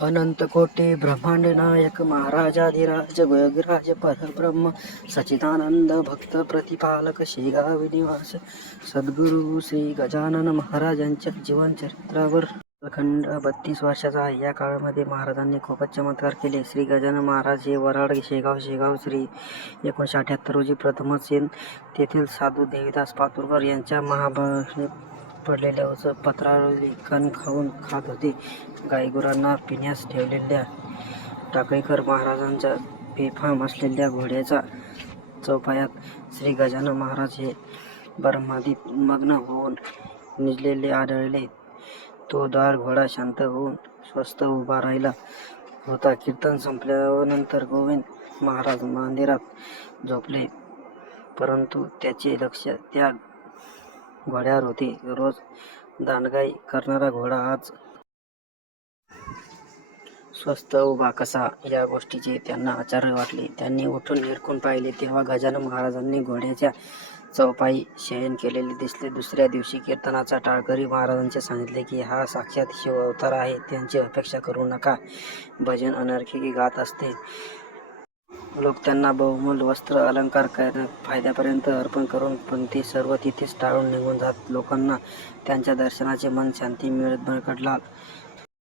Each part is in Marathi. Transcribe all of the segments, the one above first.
अनंत कोटे ब्रह्मांड नायक महाराजाधिराज गगराज परब्रह्म सचिदानंद भक्त प्रतिपालक शेगाव निवास सद्गुरू श्री गजानन महाराजांच्या जीवन चरित्रावर बत्तीस वर्षाचा या काळामध्ये महाराजांनी खूपच चमत्कार केले. श्री गजानन महाराज हे वराड शेगाव शेगाव श्री एकोणीसशे अठ्याहत्तर रोजी प्रथमच येऊन तेथील साधू देवीदास पातुरकर यांच्या महाभ पडलेल्या उच पत्रावरील कण खाऊन खात होते. गायगुरांना पिण्यास ठेवलेल्या टाकळीकर महाराजांच्या बेफाम असलेल्या घोड्याच्या चौपायात श्री गजानन महाराज हे ब्रह्मादीत मग्न होऊन निजलेले आढळले. तो दार घोडा शांत होऊन स्वस्थ उभा राहिला होता. कीर्तन संपल्यानंतर गोविंद महाराज मंदिरात झोपले. परंतु त्याचे लक्ष त्या घोड्यावर होते. रोज दांडगाई करणारा घोडा आज स्वस्त उभा कसा? या गोष्टीचे त्यांना आचार्य वाटले. त्यांनी उठून निरखून पाहिले. तेव्हा गजानन महाराजांनी घोड्याच्या चौपाई शयन केलेले दिसले. दुसऱ्या दिवशी कीर्तनाचा टाळकरी महाराजांचे सांगितले की हा साक्षात शिव अवतार आहे. त्यांची अपेक्षा करू नका. भजन अनर्खी गात असते. लोक त्यांना बहुमूल वस्त्र अलंकार फायद्यापर्यंत अर्पण करून पण ते सर्व तिथेच टाळून निघून जात. लोकांना त्यांच्या दर्शनाचे मन शांती मिळत भरकटला.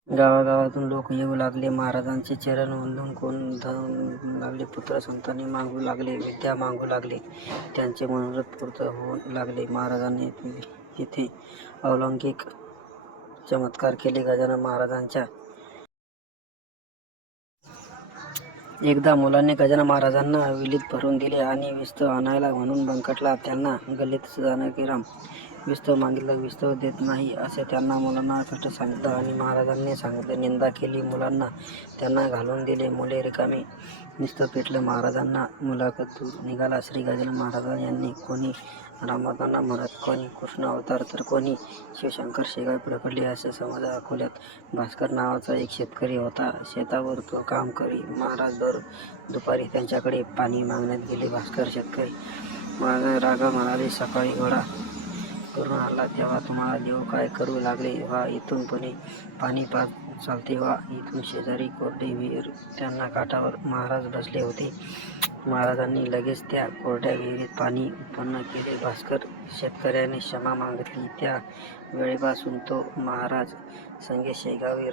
गावागावातून लोक येऊ लागले. महाराजांचे चरण वंदन कोण धरून लागले. पुत्र संतांनी मागू लागले. विद्या मागू लागले. त्यांचे मनोरथ पूर्त होऊ लागले. महाराजांनी तिथे अलौकिक चमत्कार केले. गजानन महाराजांच्या एकदा मुलांनी गजानन महाराजांना विलीत भरून दिले आणि विस्तव आणायला म्हणून बंकटला त्यांना गल्लीत जानकीराम विस्तव मागितला विस्तव देत नाही असे त्यांना मुलांना स्पष्ट सांगितलं आणि महाराजांनी सांगितलं निंदा केली मुलांना त्यांना घालून दिले मुले रिकामी. नुसतं पेटलं महाराजांना मुलाखत निघाला श्री गजानन महाराज यांनी कोणी रामातांना म्हणत कोणी कृष्ण अवतार तर कोणी शिवशंकर शेगाव प्रकडले असे समज अकोल्यात. भास्कर नावाचा एक शेतकरी होता. शेतावर तो काम करी. महाराज दर दुपारी त्यांच्याकडे पाणी मागण्यात गेले. भास्कर शेतकरी महाराज रागा म्हणाले सकाळी घोडा करून आला तेव्हा तुम्हाला देव काय करू लागले वा इथून पुणे पाणी पात चालते. वा इथून शेजारी कोरडे विहीर त्यांना काठावर महाराज बसले होते. महाराजांनी लगेच त्या कोरड्या विहिरीत पाणी उत्पन्न केले. भास्कर शेतकऱ्याने क्षमा मागितली. त्या वेळेपासून तो महाराज संगे शेगावी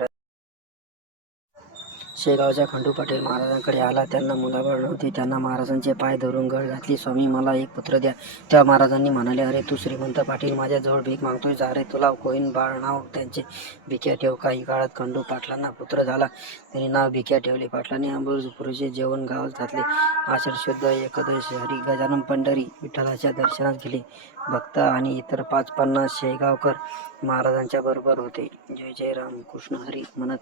शेगावच्या खंडू पाटील महाराजांकडे आला. त्यांना मुलाबाळ नव्हती. त्यांना महाराजांचे पाय धरून गळ घातली. स्वामी मला एक पुत्र द्या. त्या महाराजांनी म्हणाले अरे तू श्रीमंत पाटील माझ्याजवळ भीक मागतोय. जा रे तुला कोईन बाळ नाव त्यांचे भिक्या ठेव. काही काळात खंडू पाटलांना पुत्र झाला. त्यांनी नाव भिक्या ठेवले. पाटलांनी अमृतपुरीचे जेवण गावात घातले. आषाढ शुद्ध एकदश हरी गजानन पंढरी विठ्ठलाच्या दर्शनात गेले. भक्त आणि इतर पाच पन्नास शेगावकर महाराजांच्या बरोबर होते. जय जय राम कृष्ण हरी म्हणत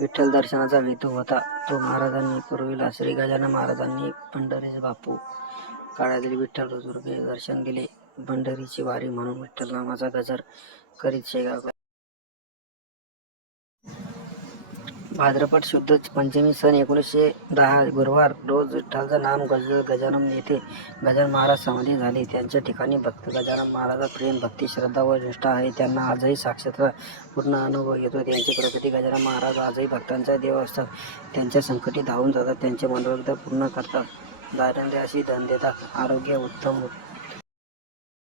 विठ्ठल दर्शनाचा हेतू होता. तो महाराजांनी पुरविला. श्री गजानन महाराजांनी पंढरीचे बापू काळातील विठ्ठल दुर्गे दर्शन दिले पंढरीची वारी म्हणून विठ्ठल नामाचा गजर करीत शेगाव भाद्रपद शुद्ध पंचमी सन एकोणीसशे दहा गुरुवार रोज विठ्ठलचं नाम गज गजानन येथे गजानन महाराज समाधी झाले. त्यांच्या ठिकाणी भक्त गजानन महाराजा प्रेम भक्ती श्रद्धा व निष्ठा आहे. त्यांना आजही साक्षात्र पूर्ण अनुभव येतो. त्यांची प्रगती गजानन महाराज आजही भक्तांचा देव असतात. त्यांच्या संकटी धावून जातात. त्यांचे मनोरंजन पूर्ण करतात. दारिद्र्याशी धन देतात. आरोग्य उत्तम